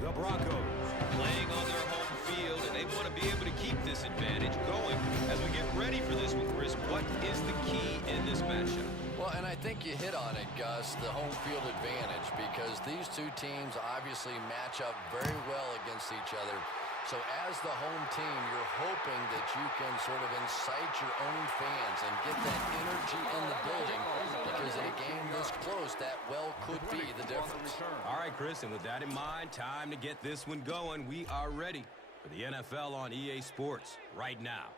The Broncos playing on their home field, and they want to be able to keep this advantage going. As we get ready for this one, Chris, what is the key in this matchup? Well, and I think you hit on it, Gus, the home field advantage, because these two teams obviously match up very well against each other. So as the home team, you're hoping that you can sort of incite your own fans and get that energy in the building, because in a game this close, that well could be the difference. All right, Chris, and with that in mind, time to get this one going. We are ready for the NFL on EA Sports right now.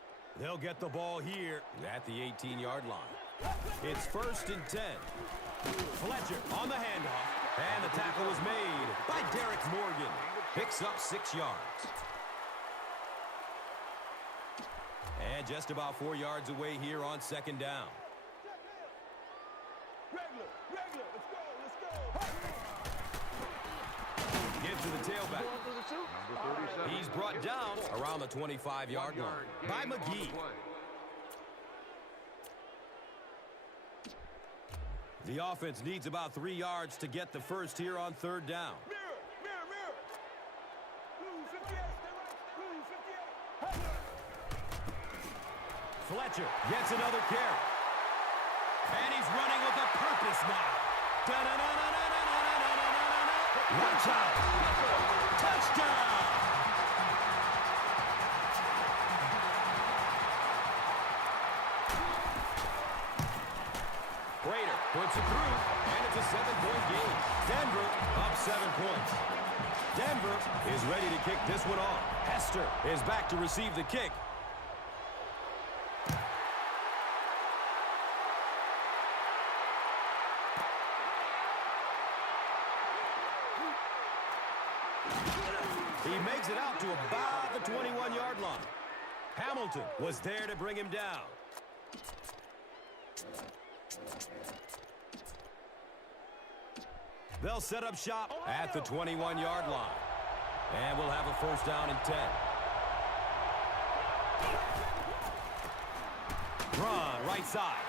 They'll get the ball here at the 18-yard line. It's 1st and 10. Fletcher on the handoff, and the tackle was made by Derek Morgan. Picks up 6 yards. And just about 4 yards away here on 2nd down. Give to the tailback. He's brought down around the 25-yard line by McGee. The offense needs about 3 yards to get the first here on 3rd down. Fletcher gets another carry. And he's running with a purpose now. Watch out. Touchdown. Prater puts it through, and it's a 7-point game. Denver up 7 points. Denver is ready to kick this one off. Hester is back to receive the kick. He makes it out to about the 21-yard line. Hamilton was there to bring him down. They'll set up shop at the 21-yard line. And we'll have a 1st down and 10. Run, right side.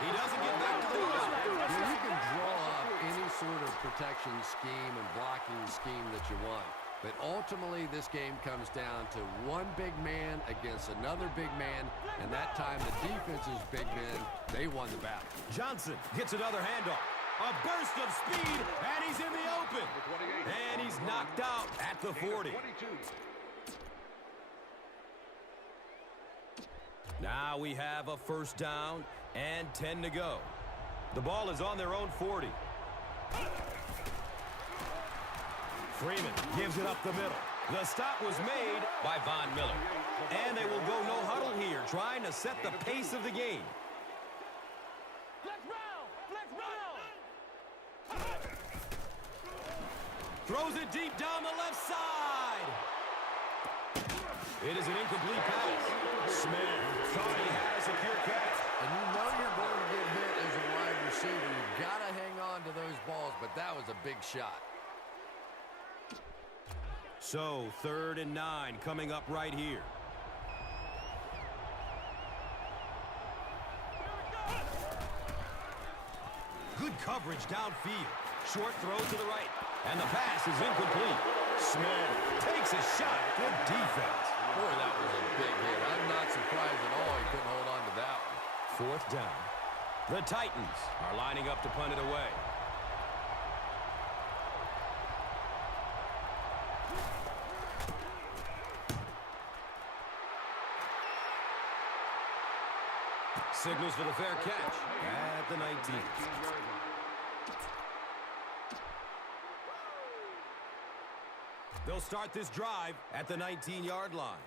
He doesn't get back to the line. Well, you can draw up any sort of protection scheme and blocking scheme that you want. But ultimately, this game comes down to one big man against another big man, and that time the defense's big men, they won the battle. Johnson gets another handoff. A burst of speed, and he's in the open. And he's knocked out at the 40. Now we have a 1st down and 10 to go. The ball is on their own 40. Freeman gives it up the middle. The stop was made by Von Miller. And they will go no huddle here, trying to set the pace of the game. Throws it deep down the left side. It is an incomplete pass. Smith thought he had a secure catch. And you know you're going to get hit as a wide receiver. You've got to hang on to those balls, but that was a big shot. So, 3rd and 9 coming up right here. Good coverage downfield. Short throw to the right. And the pass is incomplete. Smith takes a shot. Good defense. Boy, that was a big hit. I'm not surprised at all he couldn't hold on to that one. 4th down. The Titans are lining up to punt it away. Signals for the fair catch at the 19. They'll start this drive at the 19-yard line.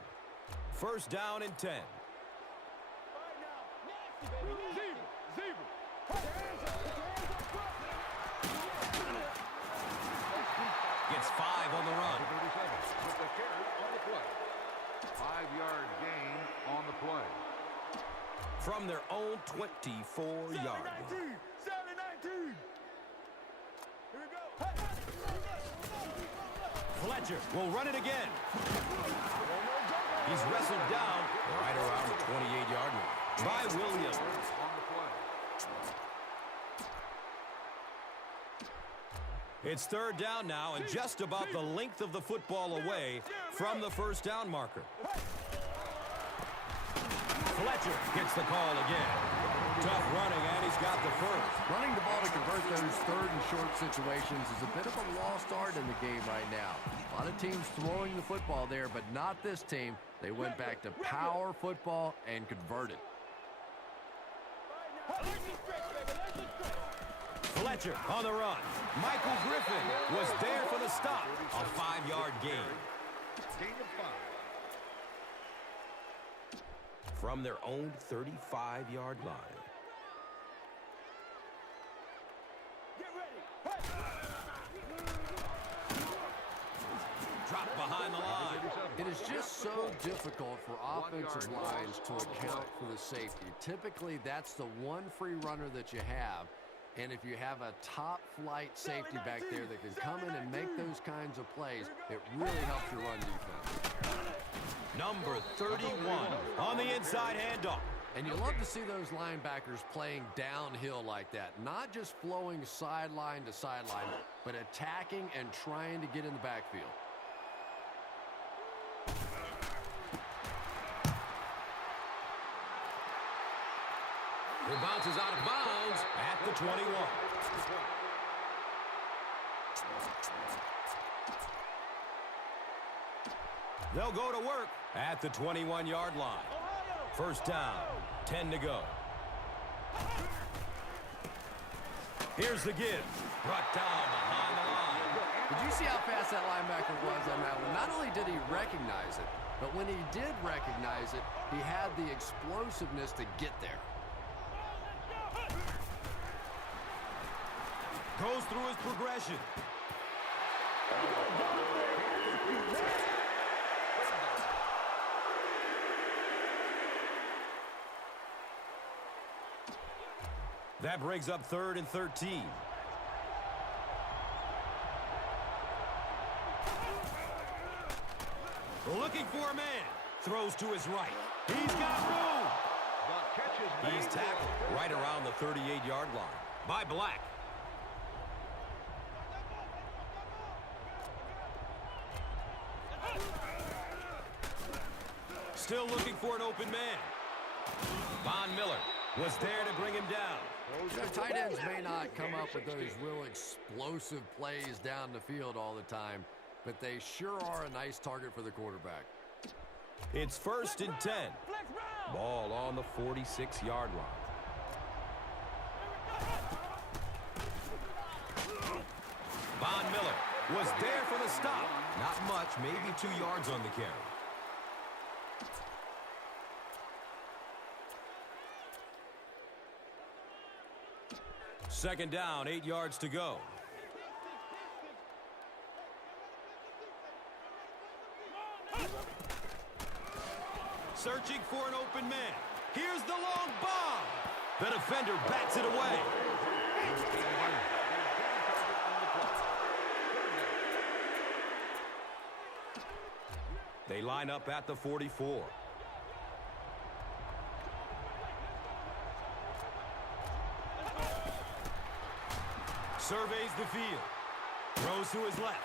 1st down and 10. Gets 5 on the run. 5-yard gain on the play. From their own 24-yard line. Fletcher will run it again. He's wrestled down right around the 28-yard line by Williams. It's third down now and just about the length of the football away from the first down marker. Fletcher gets the call again. Tough running, and he's got the first. Running the ball to convert those third and short situations is a bit of a lost art in the game right now. A lot of teams throwing the football there, but not this team. They went back to power football and converted. Fletcher on the run. Michael Griffin was there for the stop. A 5-yard gain. Gain of 5. From their own 35-yard line. Drop behind the line. It is just so difficult for offensive lines to account for the safety. Typically, that's the one free runner that you have. And if you have a top-flight safety back there that can come in and make those kinds of plays, it really helps your run defense. Number 31 on the inside handoff. And you love to see those linebackers playing downhill like that. Not just flowing sideline to sideline, but attacking and trying to get in the backfield. It bounces out of bounds at the 21. They'll go to work at the 21-yard line. First down, 10 to go. Here's the give. Brought down behind the line. Did you see how fast that linebacker was on that one? Not only did he recognize it, but when he did recognize it, he had the explosiveness to get there. Goes through his progression. That brings up 3rd and 13. Looking for a man. Throws to his right. He's got room. He's tackled right around the 38-yard line by Black. Still looking for an open man. Von Miller was there to bring him down. Tight ends may not come up with those real explosive plays down the field all the time, but they sure are a nice target for the quarterback. It's 1st and 10. Ball on the 46-yard line. Von Miller was there for the stop. Not much, maybe 2 yards on the carry. Second down, 8 yards to go. Searching for an open man. Here's the long bomb. The defender bats it away. They line up at the 44. Surveys the field. Throws to his left.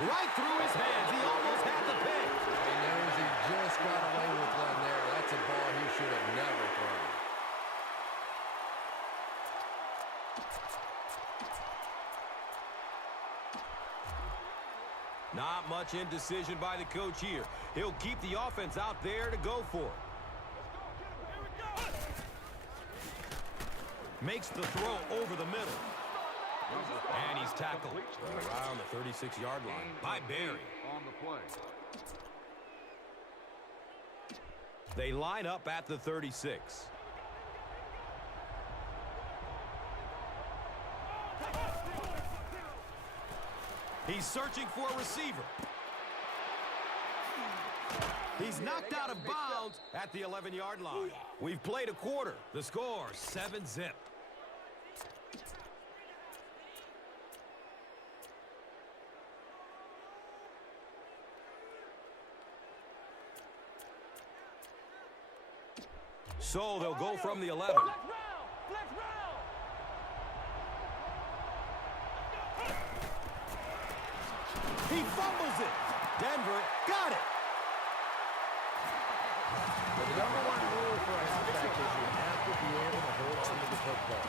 Right through his hands. He almost had the pick. He knows he just got away with one there. That's a ball he should have never thrown. Not much indecision by the coach here. He'll keep the offense out there to go for it. Makes the throw over the middle. And he's tackled around the 36-yard line by Berry. On the play. They line up at the 36. He's searching for a receiver. He's knocked out of bounds at the 11-yard line. We've played a quarter. The score, 7-zip. So they'll go from the 11. He fumbles it. Denver got it. The number one rule for a halfback is you have to be able to hold on to the football.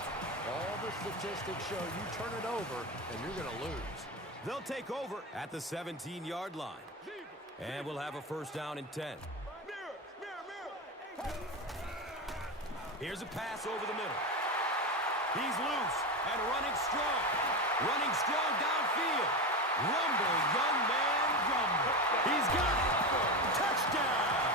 All the statistics show you turn it over, and you're going to lose. They'll take over at the 17-yard line. And we'll have a first down and 10. Here's a pass over the middle. He's loose and running strong. Running strong downfield. Rumble, young man, rumble. He's got it. Touchdown.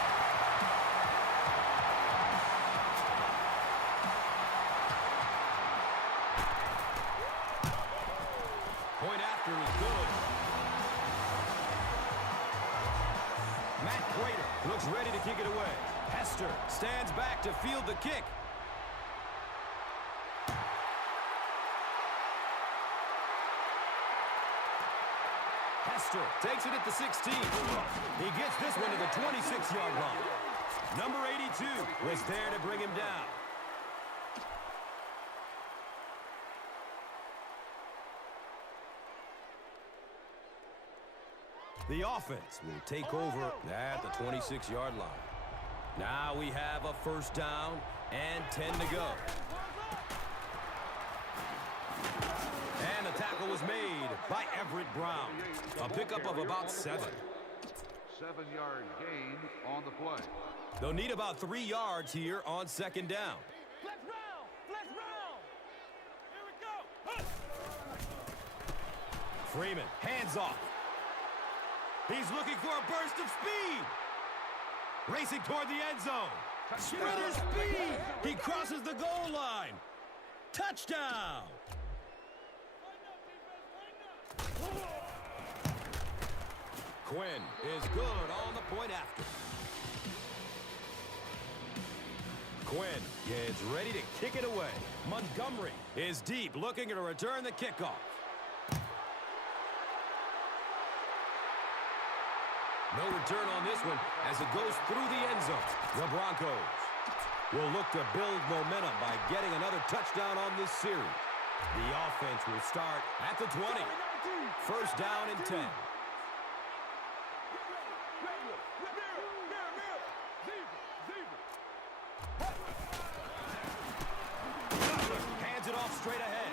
Point after is good. Matt Prater looks ready to kick it away. Hester stands back to field the kick. Hester takes it at the 16. He gets this one to the 26-yard line. Number 82 was there to bring him down. The offense will take over at the 26-yard line. Now we have a first down and 10 to go. And the tackle was made by Everett Brown. A pickup of about 7. 7-yard gain on the play. They'll need about 3 yards here on second down. Flex round! Flex round! Here we go! Freeman, hands off. He's looking for a burst of speed. Racing toward the end zone. Sprinter speed. He crosses the goal line. Touchdown. Quinn is good on the point after. Quinn gets ready to kick it away. Montgomery is deep, looking to return the kickoff. No return on this one as it goes through the end zone. The Broncos will look to build momentum by getting another touchdown on this series. The offense will start at the 20. First down and 10. Hands it off straight ahead.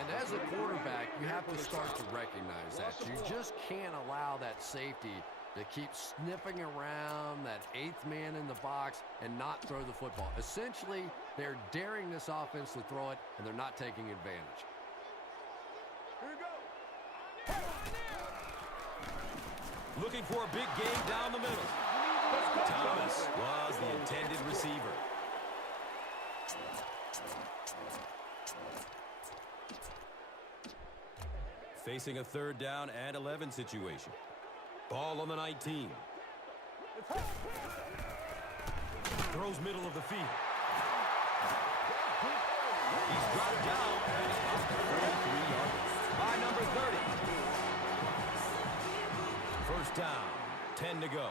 And as a quarterback, you have to start to recognize that. You just can't allow that safety to keep sniffing around that 8th man in the box and not throw the football. Essentially, they're daring this offense to throw it, and they're not taking advantage. Here we go! Looking for a big game down the middle. Thomas was the intended receiver. Facing a third down and 11 situation. Ball on the 19. Throws middle of the field. He's dropped down at about 43 yards by number 30. First down, 10 to go.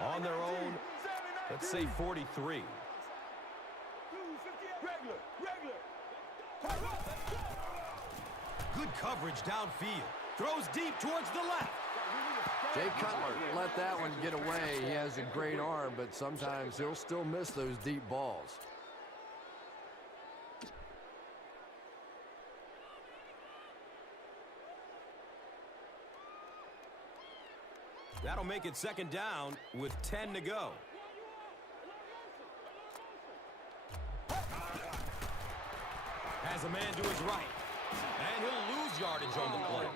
On their own, let's say 43. Good coverage downfield. Throws deep towards the left. Jay Cutler let that one get away. He has a great arm, but sometimes he'll still miss those deep balls. That'll make it second down with 10 to go. Has a man to his right. And he'll lose yardage on the play.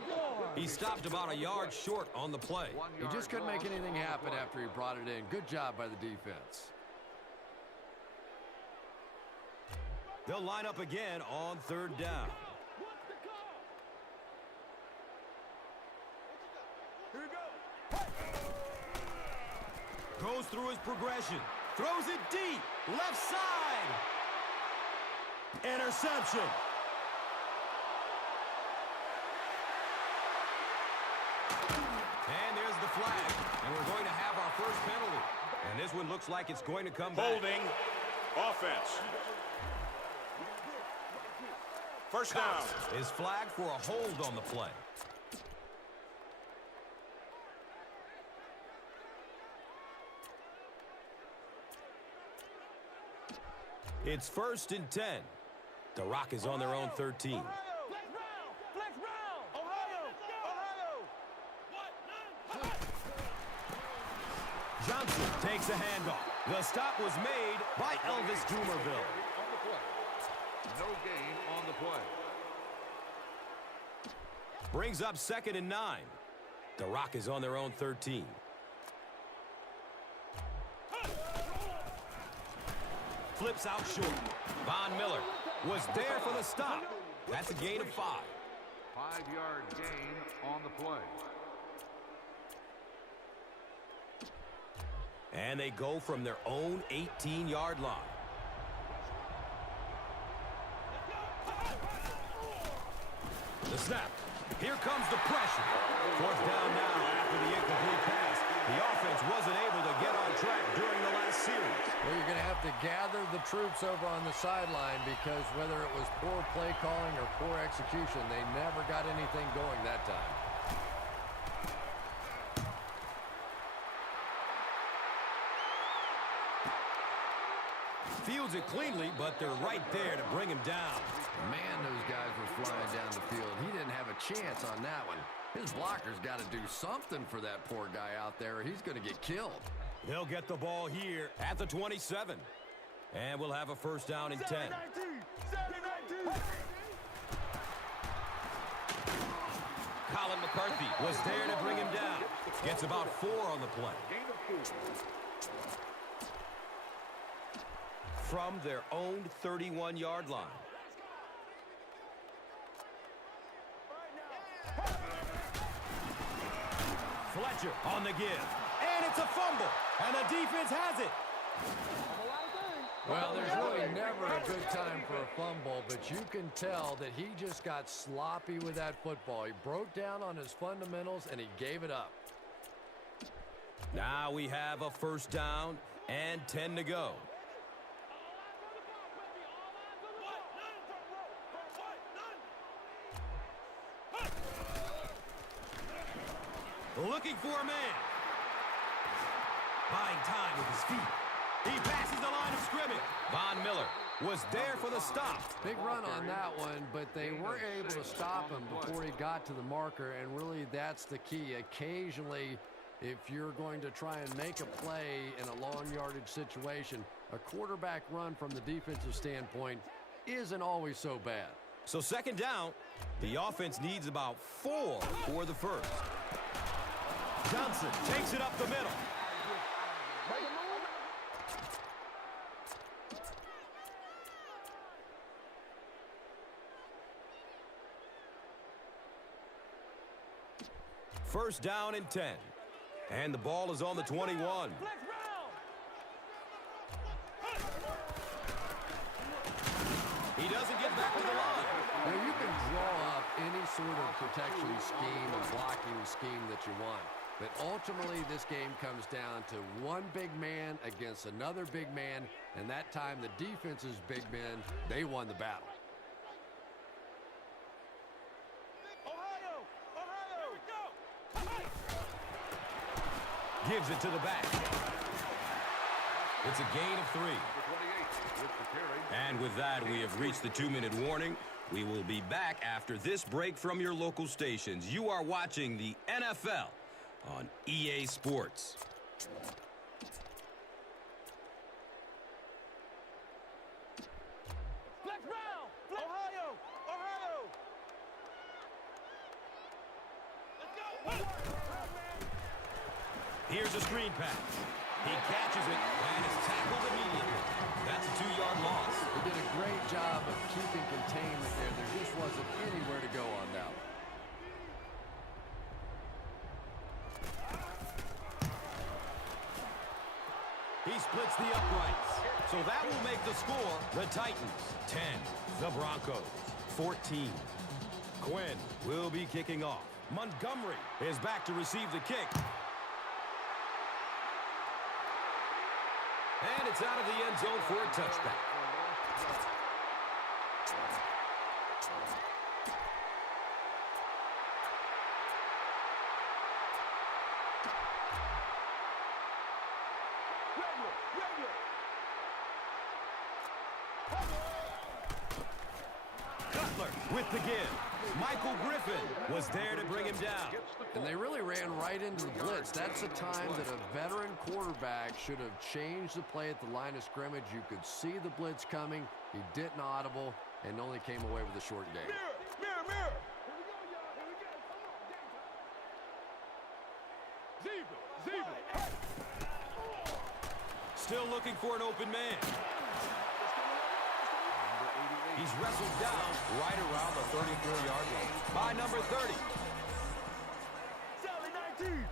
He stopped about a yard short on the play. He just couldn't make anything happen after he brought it in. Good job by the defense. They'll line up again on third down. Goes through his progression. Throws it deep. Left side. Interception. And there's the flag. And we're going to have our first penalty. And this one looks like it's going to come back. Holding. Offense. First down. Is flagged for a hold on the play. It's 1st and 10. The Rock is on their own 13. Ohio, flex round, flex round. Ohio, Ohio. Johnson takes a handoff. The stop was made by Elvis Dumerville. On the play. No gain on the play. Brings up 2nd and 9. The Rock is on their own 13. Flips out short. Von Miller was there for the stop. That's a gain of 5. 5-yard gain on the play. And they go from their own 18-yard line. The snap. Here comes the pressure. 4th down now after the incomplete pass. The offense wasn't able to get on track during the last series. Well, you're going to have to gather the troops over on the sideline because whether it was poor play calling or poor execution, they never got anything going that time. Fields it cleanly, but they're right there to bring him down. Man, those guys were flying down the field. He didn't have a chance on that one. His blocker's got to do something for that poor guy out there, or he's going to get killed. They'll get the ball here at the 27. And we'll have a 1st down and 10. Colin McCarthy was there to bring him down. Gets about 4 on the play. Gain of 4. From their own 31-yard line. Fletcher on the give. And it's a fumble. And the defense has it. Well, there's really never a good time for a fumble, but you can tell that he just got sloppy with that football. He broke down on his fundamentals, and he gave it up. Now we have a 1st down and 10 to go. Looking for a man. Buying time with his feet. He passes the line of scrimmage. Von Miller was there for the stop. Big run on that one, but they were able to stop him before he got to the marker, and really that's the key. Occasionally, if you're going to try and make a play in a long yardage situation, a quarterback run from the defensive standpoint isn't always so bad. So 2nd down, the offense needs about 4 for the 1st. Johnson takes it up the middle. First down and 10. And the ball is on the 21. He doesn't get back to the line. Now, you can draw up any sort of protection scheme and blocking scheme that you want. But ultimately, this game comes down to one big man against another big man. And that time, the defense's big men, they won the battle. Gives it to the back. It's a gain of 3. And with that, we have reached the 2-minute warning. We will be back after this break from your local stations. You are watching the NFL on EA Sports. Here's a screen pass. He catches it and is tackled immediately. That's a 2-yard loss. He did a great job of keeping containment there. There just wasn't anywhere to go on that one. He splits the uprights. So that will make the score the Titans 10, the Broncos 14. Quinn will be kicking off. Montgomery is back to receive the kick. And it's out of the end zone for a touchback. Cutler with the give. Michael Griffin was there to bring him down. And they really ran right into the blitz. That's a time that a veteran quarterback should have changed the play at the line of scrimmage. You could see the blitz coming. He didn't audible and only came away with a short gain. Mirror, mirror. Zebra. Still looking for an open man. He's wrestled down right around the 34-yard line by number 30. Sally 19.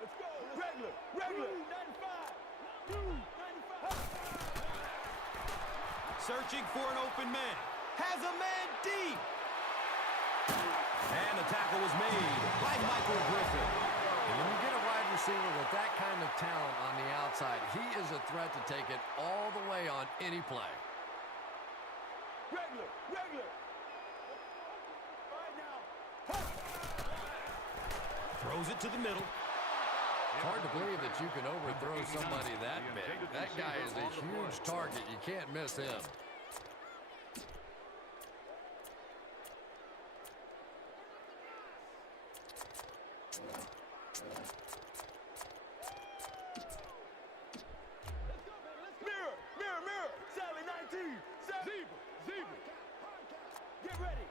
Let's go. Regular. 95. Searching for an open man. Has a man deep. And the tackle was made by Michael Griffin. And when you get a wide receiver with that kind of talent on the outside, he is a threat to take it all the way on any play. Regular. Right now. Throws it to the middle. It's hard to believe that you can overthrow somebody that big. That guy is a huge target. You can't miss him. Mirror. Sally 19. Zebra. Get ready.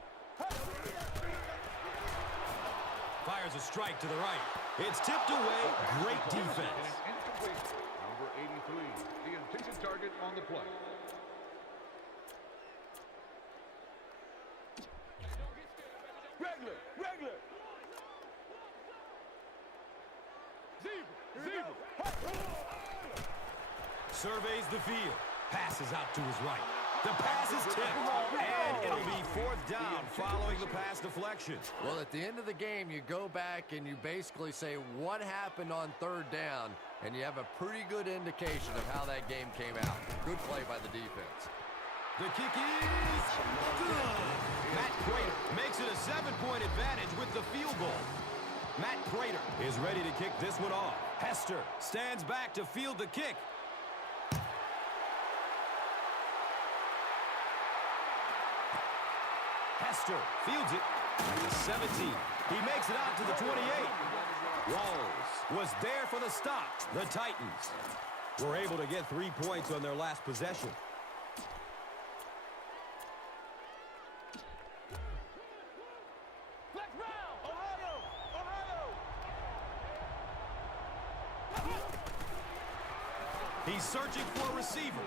Fires a strike to the right. It's tipped away. Great defense. Number 83, the intended target on the play. Regular. Zebra. Surveys the field. Passes out to his right. The pass is tipped. And it'll be fourth down following the pass deflection. Well, at the end of the game, you go back and you basically say what happened on third down, and you have a pretty good indication of how that game came out. Good play by the defense. The kick is good. Matt Prater makes it a 7-point advantage with the field goal. Matt Prater is ready to kick this one off. Hester stands back to field the kick. Hester fields it at the 17. He makes it out to the 28. Walls was there for the stop. The Titans were able to get 3 points on their last possession. Flex round. Ohio. He's searching for a receiver.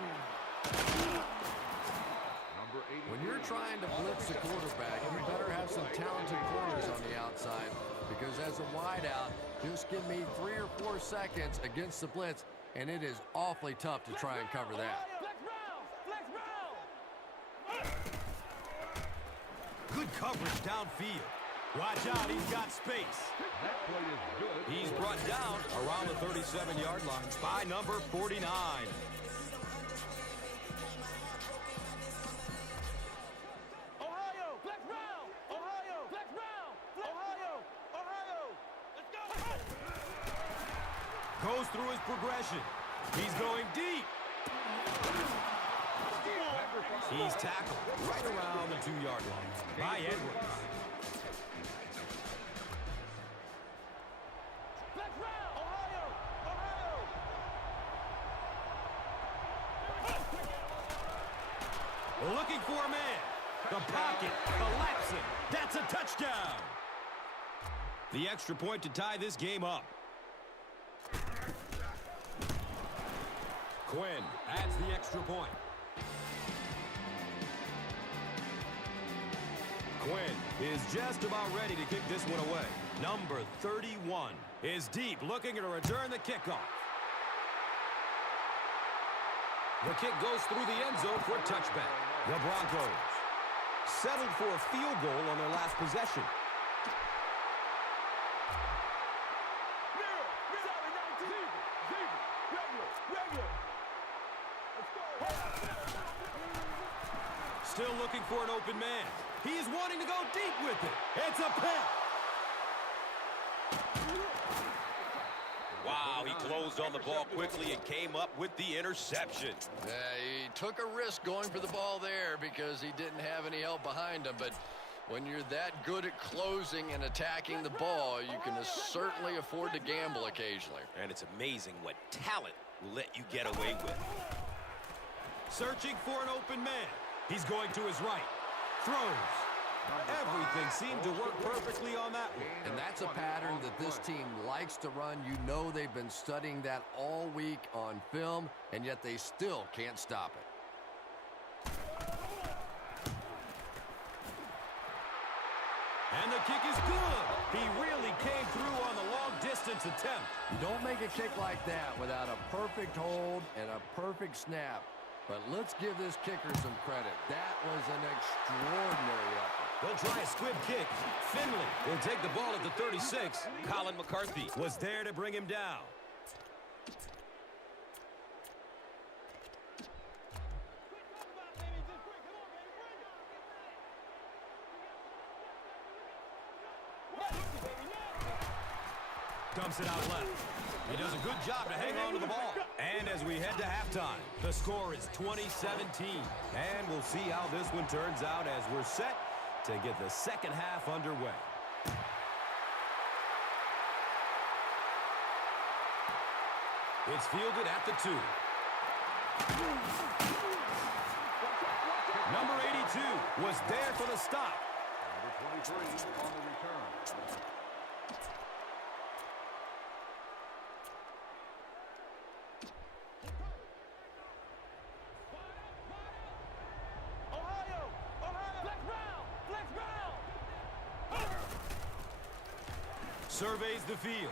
When you're trying to blitz the quarterback, you better have some talented corners on the outside, because as a wideout, just give me 3 or 4 seconds against the blitz, and it is awfully tough to try and cover that. Flex round. Good coverage downfield. Watch out, he's got space. That play is good. He's brought down around the 37-yard line by number 49. Goes through his progression. He's going deep. He's tackled right around the 2-yard line by Edwards. Looking for a man. The pocket collapsing. That's a touchdown. The extra point to tie this game up. Quinn adds the extra point. Quinn is just about ready to kick this one away. Number 31 is deep, looking to return the kickoff. The kick goes through the end zone for a touchback. The Broncos settled for a field goal on their last possession. Still looking for an open man. He's wanting to go deep with it. It's a pick. Wow, he closed on the ball quickly and came up with the interception. Yeah, he took a risk going for the ball there because he didn't have any help behind him. But when you're that good at closing and attacking the ball, you can certainly afford to gamble occasionally. And it's amazing what talent will let you get away with. Searching for an open man. He's going to his right. Throws. Everything seemed to work perfectly on that one. And that's a pattern that this team likes to run. You know they've been studying that all week on film, and yet they still can't stop it. And the kick is good. He really came through on the long-distance attempt. You don't make a kick like that without a perfect hold and a perfect snap. But let's give this kicker some credit. That was an extraordinary effort. They'll try a squib kick. Finley will take the ball at the 36. Colin McCarthy Was there to bring him down. Dumps it out left. He does a good job to hang on to the ball. And as we head to halftime, the score is 20-17. And we'll see how this one turns out as we're set to get the second half underway. It's fielded at the 2. Number 82 was there for the stop. Number 23 on the return. Surveys the field.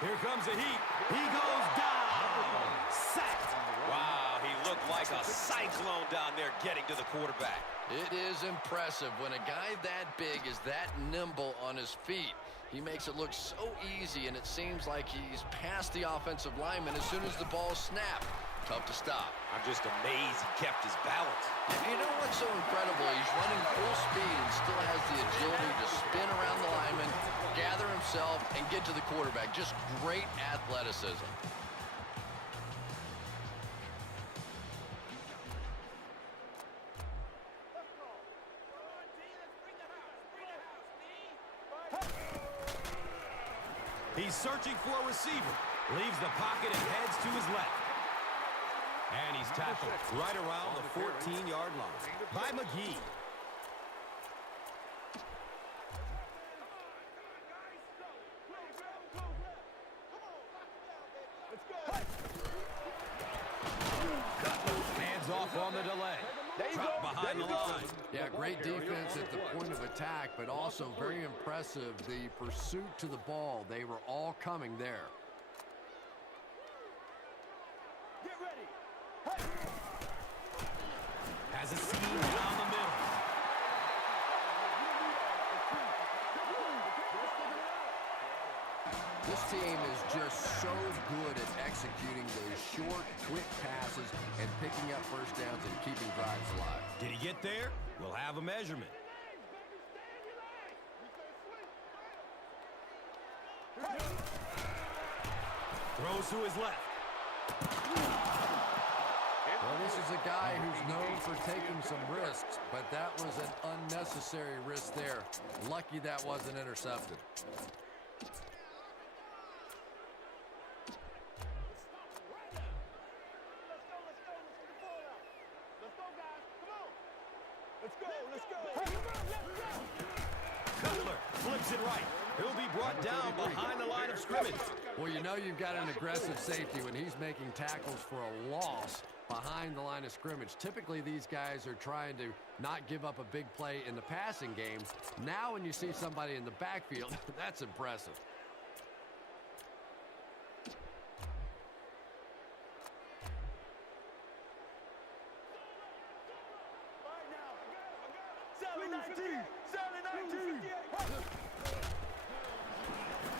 Here comes a heat. He goes down. Sacked. Wow, he looked like a cyclone down there getting to the quarterback. It is impressive when a guy that big is that nimble on his feet. He makes it look so easy, and it seems like he's past the offensive lineman as soon as the ball snapped. Tough to stop. I'm just amazed he kept his balance. You know what's so incredible? He's running full speed and still has the agility to spin around the lineman, gather himself, and get to the quarterback. Just great athleticism. He's searching for a receiver. Leaves the pocket and heads to his left. And he's tackled right around the 14-yard line by McGee. Hands off on the delay. Dropped behind the line. Yeah, great defense at the point of attack, but also very impressive the pursuit to the ball. They were all coming there. Get ready. Has a seam down the middle. This team is just so good at executing those short, quick passes and picking up first downs and keeping drives alive. Did he get there? We'll have a measurement. Throws to his left. Well, this is a guy who's known for taking some risks, but that was an unnecessary risk there. Lucky that wasn't intercepted. Cutler flips it right. He'll be brought down behind the line of scrimmage. Well, you know you've got an aggressive safety when he's making tackles for a loss behind the line of scrimmage. Typically, these guys are trying to not give up a big play in the passing game. Now, when you see somebody in the backfield, that's impressive.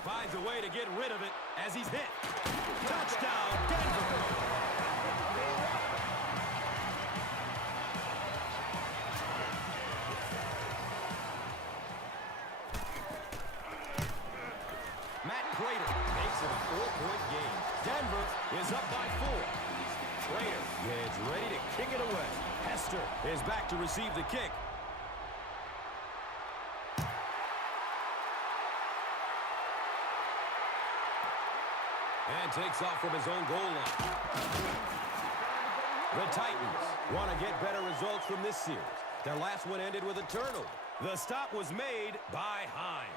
Finds a way to get rid of it as he's hit. Touchdown, Denver. Matt Prater makes it a 4-point game. Denver Gets ready to kick it away. Hester is back to receive the kick. And takes off from his own goal line. The Titans want to get better results from this series. Their last one ended with a turnover. The stop was made by Hines.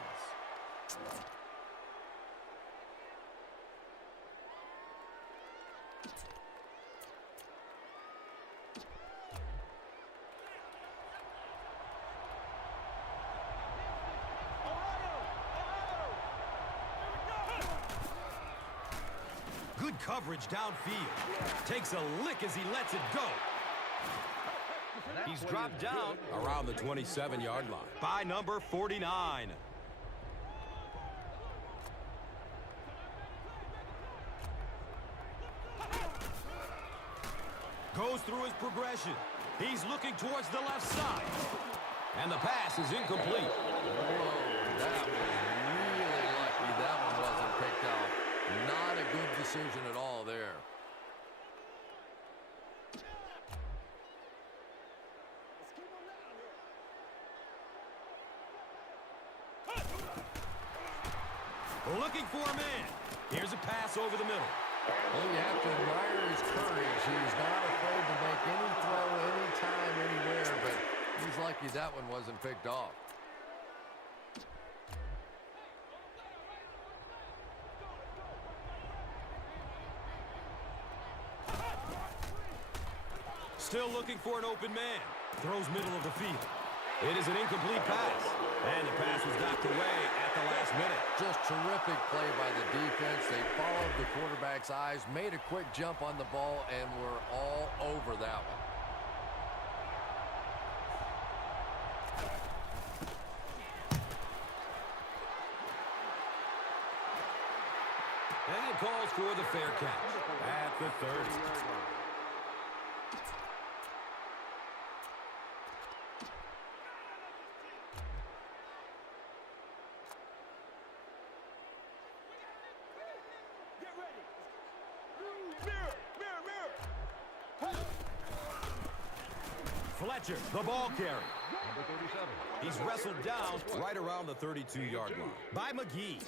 Good coverage downfield. Takes a lick as he lets it go. He's dropped down around the 27-yard line by number 49. Goes through his progression. He's looking towards the left side. And the pass is incomplete. Whoa, that was really lucky that one wasn't picked off. Not a good decision at all there. Looking for a man. Here's a pass over the middle. Well, you have to admire his courage. He's not afraid to make any throw, anytime, anywhere, but he's lucky that one wasn't picked off. Still looking for an open man. Throws middle of the field. It is an incomplete pass. And the pass was knocked away at the last minute. Just terrific play by the defense. They followed the quarterback's eyes, made a quick jump on the ball, and were all over that one. And it calls for the fair catch at the 30. Fletcher, the ball carrier. Number 37. He's wrestled down right around the 32-yard line by McGee.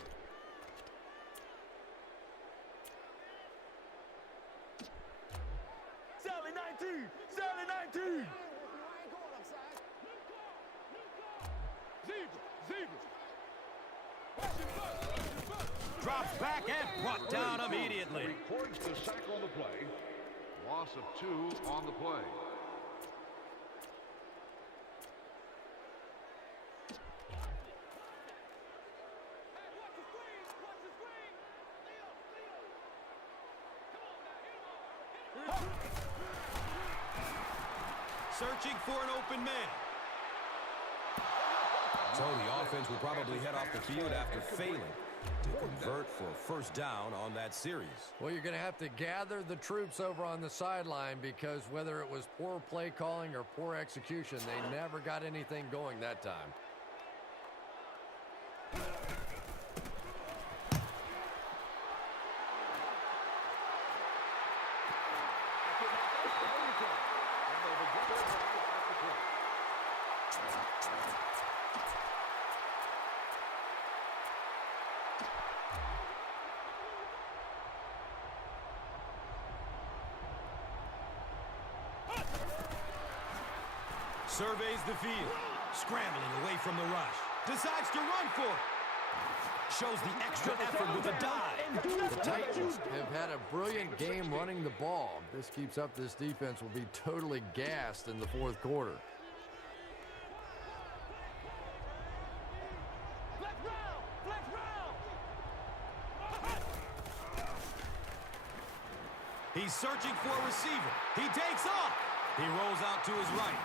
Sally 19! Sally 19! Drops back and brought down immediately. Records the sack on the play. Loss of 2 on the play. Searching for an open man. So the offense will probably head off the field after failing to convert for a first down on that series. Well, you're going to have to gather the troops over on the sideline because whether it was poor play calling or poor execution, they never got anything going that time. Surveys the field, scrambling away from the rush. Decides to run for it. Shows the extra effort with a dive. The Titans have had a brilliant game running the ball. If this keeps up, this defense will be totally gassed in the fourth quarter. He's searching for a receiver. He takes off. He rolls out to his right.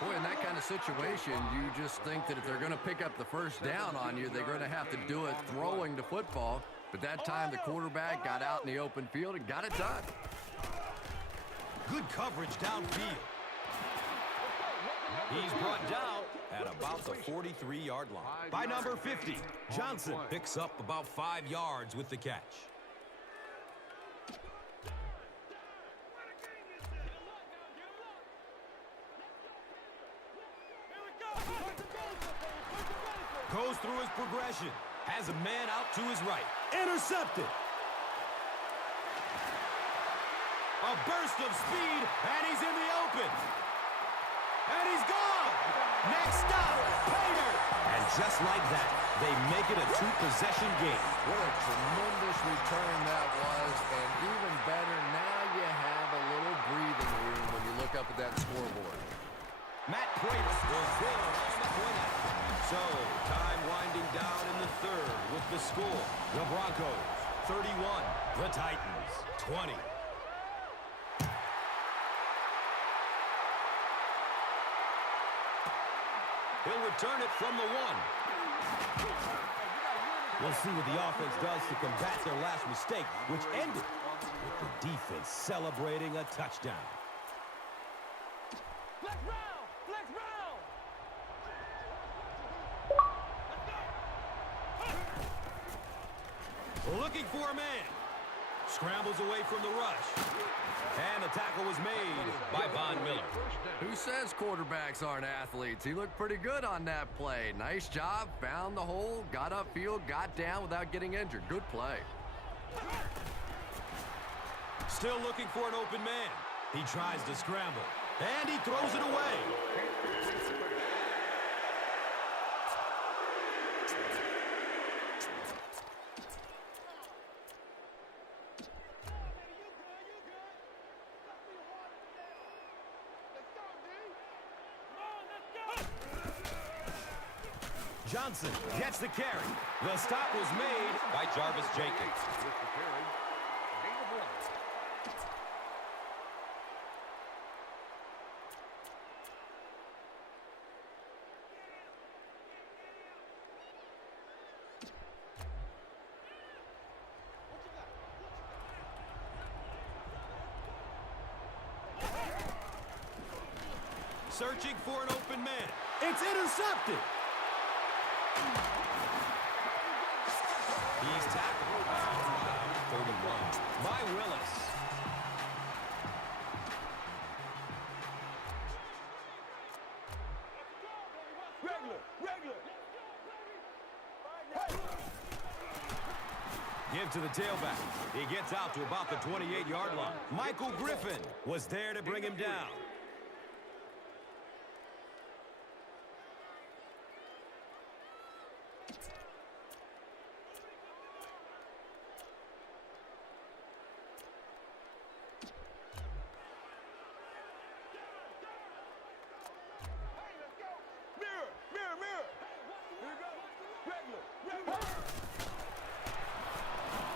Boy, in that kind of situation, you just think that if they're going to pick up the first down on you, they're going to have to do it throwing the football. But that time, the quarterback got out in the open field and got it done. Good coverage downfield. He's brought down at about the 43-yard line by number 50. Johnson picks up about 5 yards with the catch. Goes through his progression. Has a man out to his right. Intercepted. A burst of speed, and he's in the open. And he's gone. Next stop, Painter. And just like that, they make it a two-possession game. What a tremendous return that was. And even better, now you have a little breathing room when you look up at that scoreboard. Matt Prater will score on the point out. So, time winding down in the third with the score. The Broncos, 31. The Titans, 20. He'll return it from the 1. We'll see what the offense does to combat their last mistake, which ended with the defense celebrating a touchdown. Flex round! Flex round! Looking for a man. Scrambles away from the rush. And the tackle was made by Von Miller. Who says quarterbacks aren't athletes? He looked pretty good on that play. Nice job, found the hole, got upfield, got down without getting injured. Good play. Still looking for an open man. He tries to scramble, and he throws it away. Johnson gets the carry. The stop was made by Jarvis Jenkins. With the carry, gain of 1. Searching for an open man. It's intercepted. He's tackled by 31 by Willis. Regular! Give to the tailback. He gets out to about the 28-yard line. Michael Griffin was there to bring him down.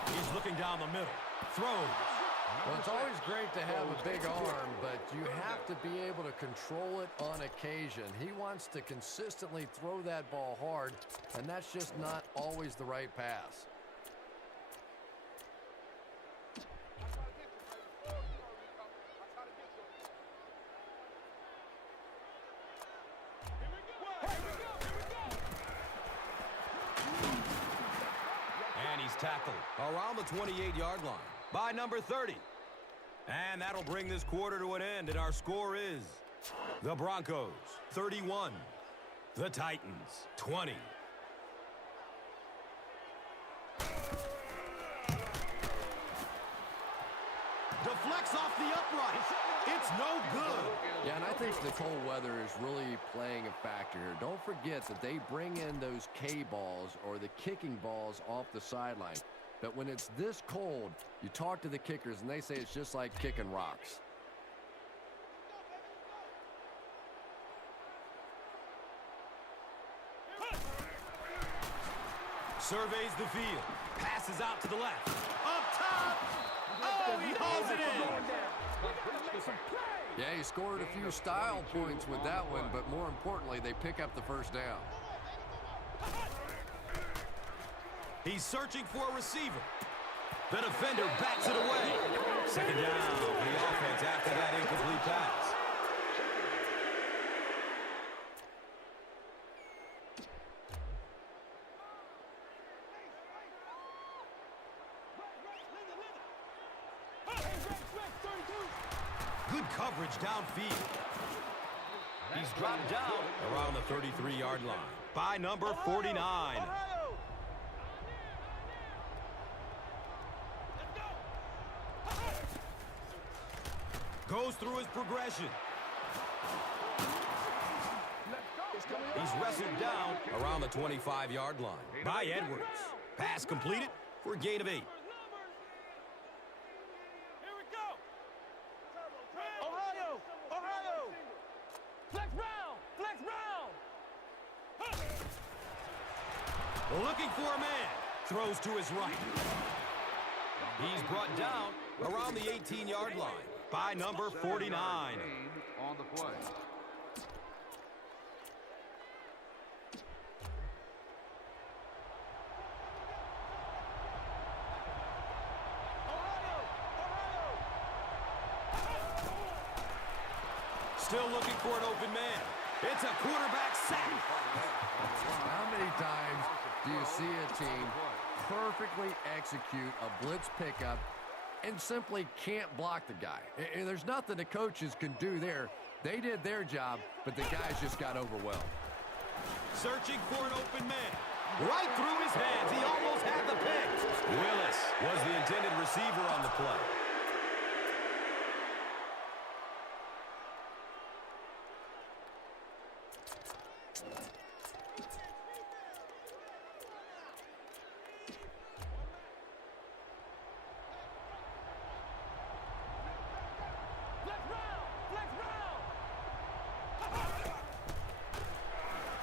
He's looking down the middle. Throws. Well, it's always great to have a big arm, but you have to be able to control it on occasion. He wants to consistently throw that ball hard, and that's just not always the right pass. And he's tackled around the 28-yard line by number 30. And that'll bring this quarter to an end, and our score is the Broncos 31, the Titans 20. Deflects off the upright. It's no good. Yeah, and I think the cold weather is really playing a factor here. Don't forget that they bring in those K-balls or the kicking balls off the sideline. But when it's this cold, you talk to the kickers, and they say it's just like kicking rocks. Surveys the field. Passes out to the left. Up top. Oh, he hauls it in. Yeah, he scored a few style points with that one, but more importantly, they pick up the first down. He's searching for a receiver. The defender backs it away. Second down for the offense after that incomplete pass. Good coverage downfield. He's dropped down around the 33-yard line. by number 49. Ohio. Goes through his progression. He's wrestled down around the 25-yard line by Edwards. Pass completed for a gain of 8. Here we go. Ohio. Ohio. Flex round. Flex round. Looking for a man. Throws to his right. He's brought down around the 18-yard line by number 49. On the play. Still looking for an open man. It's a quarterback sack. How many times do you see a team perfectly execute a blitz pickup and simply can't block the guy? And there's nothing the coaches can do there. They did their job, but the guys just got overwhelmed. Searching for an open man. Right through his hands. He almost had the pick. Willis was the intended receiver on the play.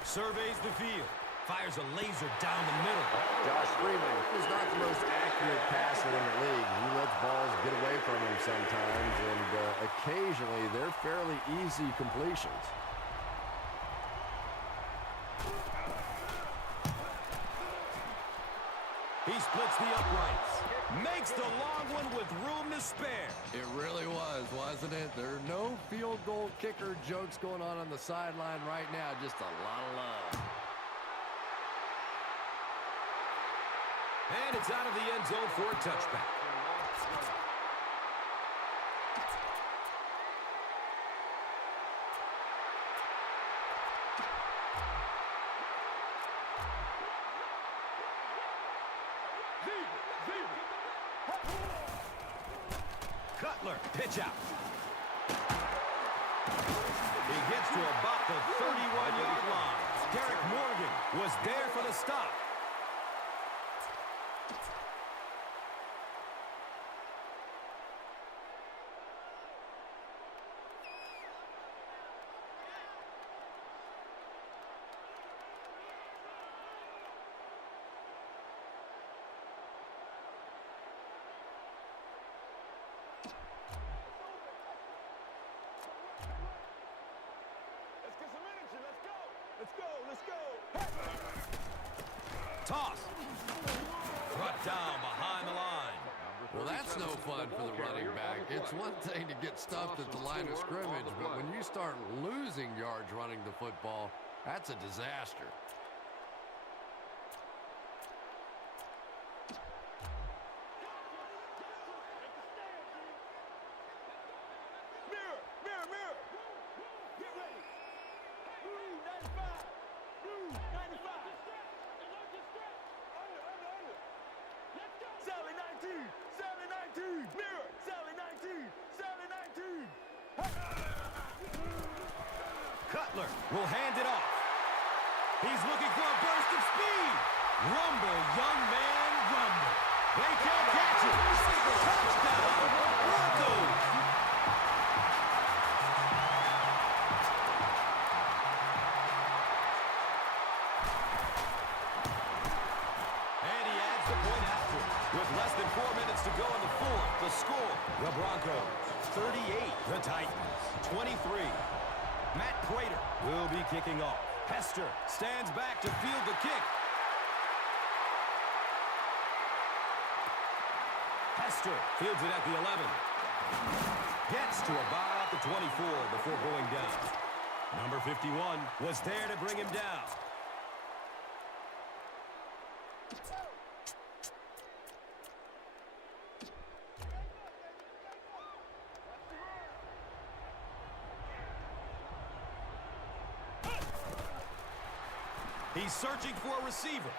Surveys the field. Fires a laser down the middle. Josh Freeman is not the most accurate passer in the league. He lets balls get away from him sometimes, and occasionally they're fairly easy completions. He splits the uprights. Makes the long one with room to spare. It really was, wasn't it? There are no field goal kicker jokes going on the sideline right now. Just a lot of love. And it's out of the end zone for a touchback. Cutler, pitch out. He gets to about the 31-yard line. Derek Morgan was there for the stop. Let's go. Toss. Brought down behind the line. Well, that's no fun for the running back. It's one thing to get stuffed at the line of scrimmage, but when you start losing yards running the football, that's a disaster. Mirror. Get ready. Blue 95. Blue 95. Under. Let's go. Sally 19. Mirror. Sally 19. Cutler will hand it off. He's looking for a burst of speed. Rumble, young man, rumble. They can't catch it. Touchdown, Broncos. And he adds the point after. With less than 4 minutes to go in the fourth, the score, the Broncos, 38, the Titans, 23. Matt Prater will be kicking off. Hester stands back to field the kick. Hester fields it at the 11. Gets to about the 24 before going down. Number 51 was there to bring him down. He's searching for a receiver.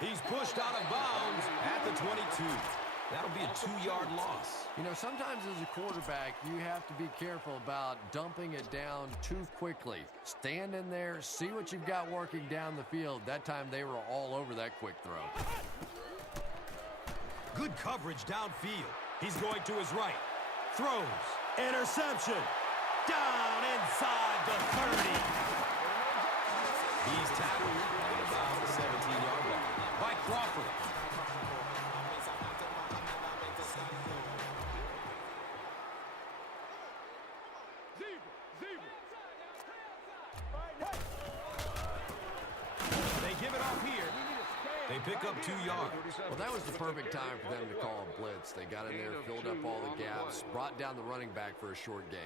He's pushed out of bounds at the 22. That'll be a 2-yard loss. You know, sometimes as a quarterback, you have to be careful about dumping it down too quickly. Stand in there, see what you've got working down the field. That time they were all over that quick throw. Good coverage downfield. He's going to his right. Throws. Interception. Down inside the 30. He's tackled at about the 17-yard line by Crawford. They give it off here. They pick up 2 yards. Well, that was the perfect time for them to call a blitz. They got in there, filled up all the gaps, brought down the running back for a short gain.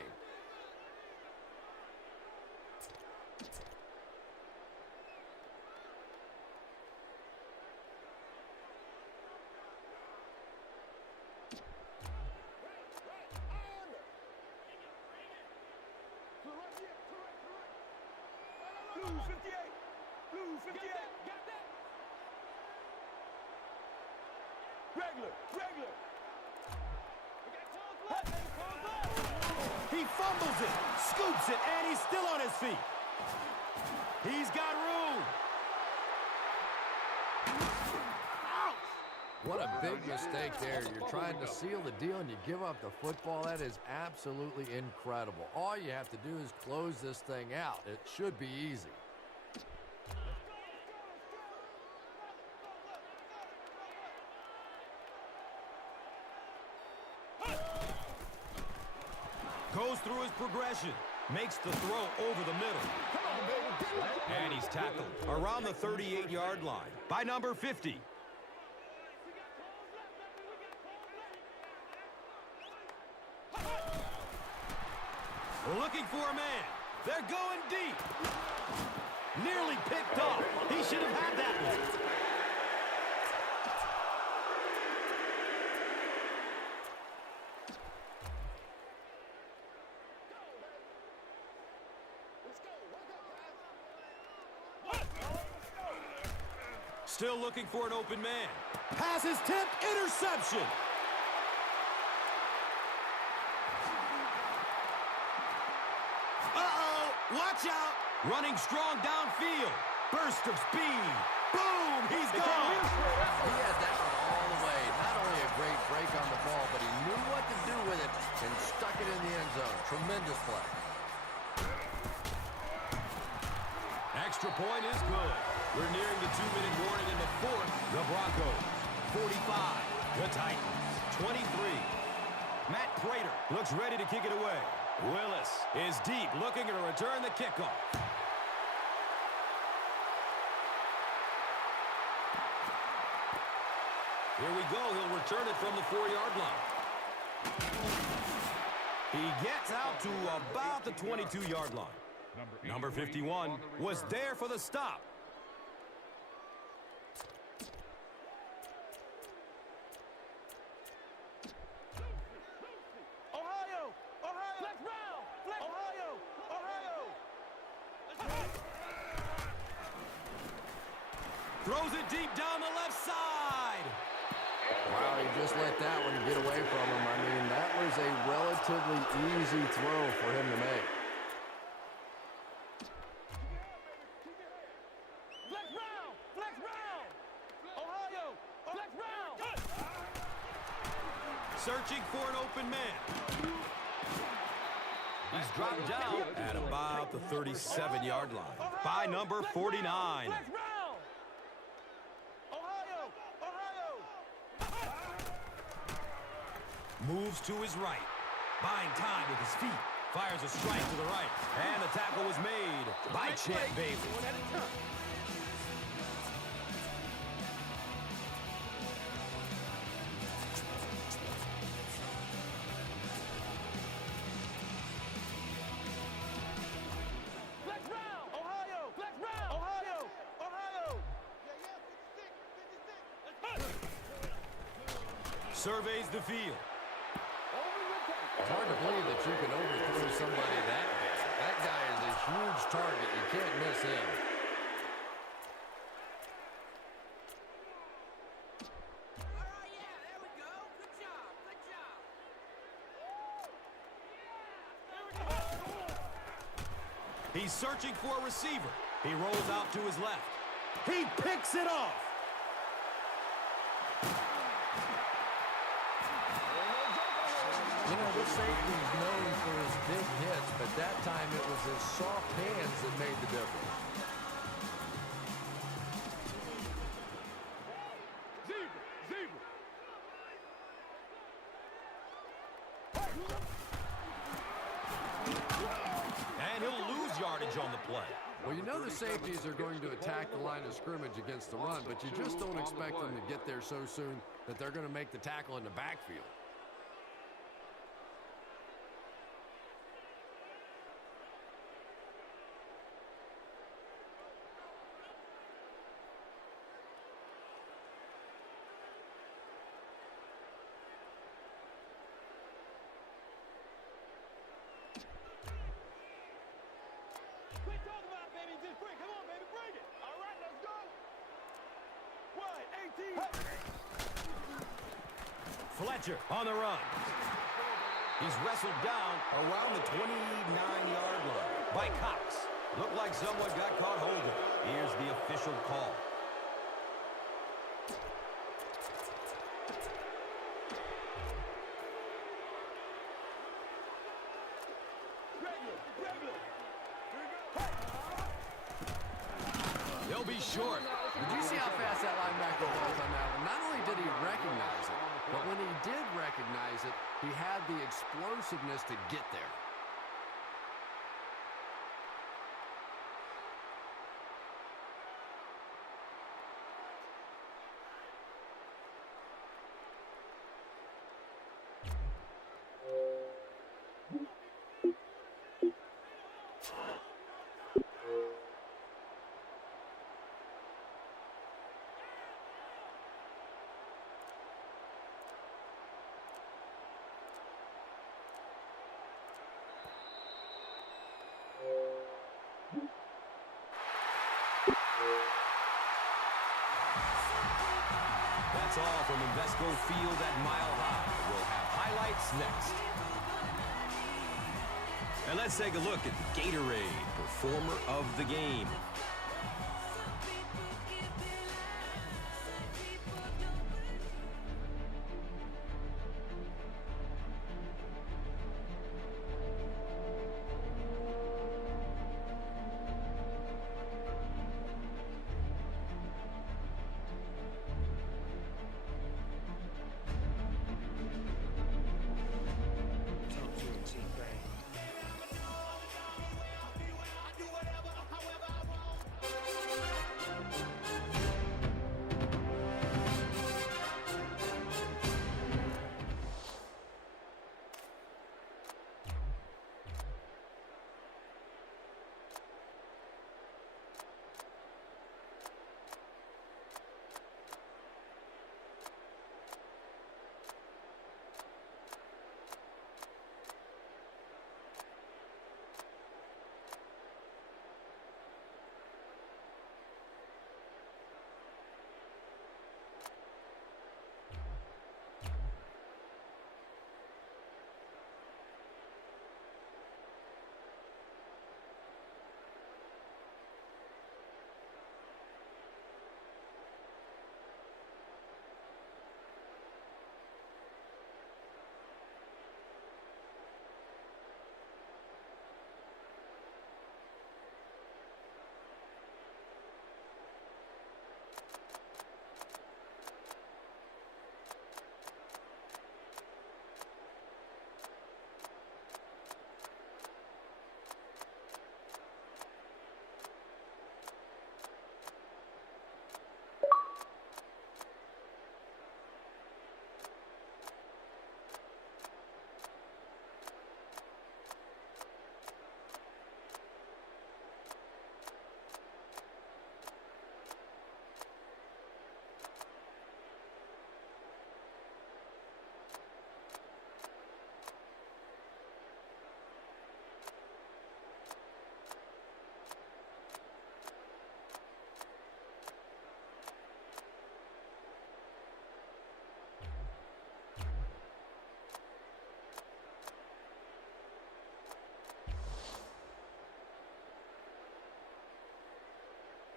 Blue 58. Blue 58. Regular. He fumbles it, scoops it, and he's still on his feet. He's got room. What a big mistake there. You're trying to seal the deal and you give up the football. That is absolutely incredible. All you have to do is close this thing out. It should be easy. Goes through his progression. Makes the throw over the middle. And he's tackled around the 38-yard line by number 50. Looking for a man. They're going deep. Nearly picked off. He should have had that one. Still looking for an open man. Passes tipped, interception. Uh-oh, watch out. Running strong downfield. Burst of speed. Boom, he's gone. He had that one all the way. Not only a great break on the ball, but he knew what to do with it and stuck it in the end zone. Tremendous play. Extra point is good. We're nearing the 2-minute warning in the fourth. The Broncos, 45. The Titans, 23. Matt Prater looks ready to kick it away. Willis is deep, looking to return the kickoff. Here we go. He'll return it from the 4-yard line. He gets out to about the 22-yard line. Number 51 was there for the stop. Throws it deep down the left side. Wow, he just let that one get away from him. I mean, that was a relatively easy throw for him to make. Flex round. Ohio, flex round. Searching for an open man. He's dropped down at about the 37-yard line by number 49. Moves to his right. Buying time with his feet. Fires a strike to the right. And the tackle was made by Champ Bailey. Surveys the field. It's hard to believe that you can overthrow somebody that big. That guy is a huge target. You can't miss him. He's searching for a receiver. He rolls out to his left. He picks it off. You know, this safety is known for his big hits, but that time it was his soft hands that made the difference. And he'll lose yardage on the play. Well, you know the safeties are going to attack the line of scrimmage against the run, but you just don't expect them to get there so soon that they're going to make the tackle in the backfield. Quit talking about it, baby. Just bring. Come on, baby. Bring it. All right, let's go. What? 18. Fletcher on the run. He's wrestled down around the 29-yard line by Cox. Looked like someone got caught holding. Here's the official call. He'll be short. Did you see how fast that linebacker was on that one? Not only did he recognize it, but when he did recognize it, he had the explosiveness to get there. That's all from Invesco Field at Mile High. We'll have highlights next. And let's take a look at the Gatorade Performer of the Game.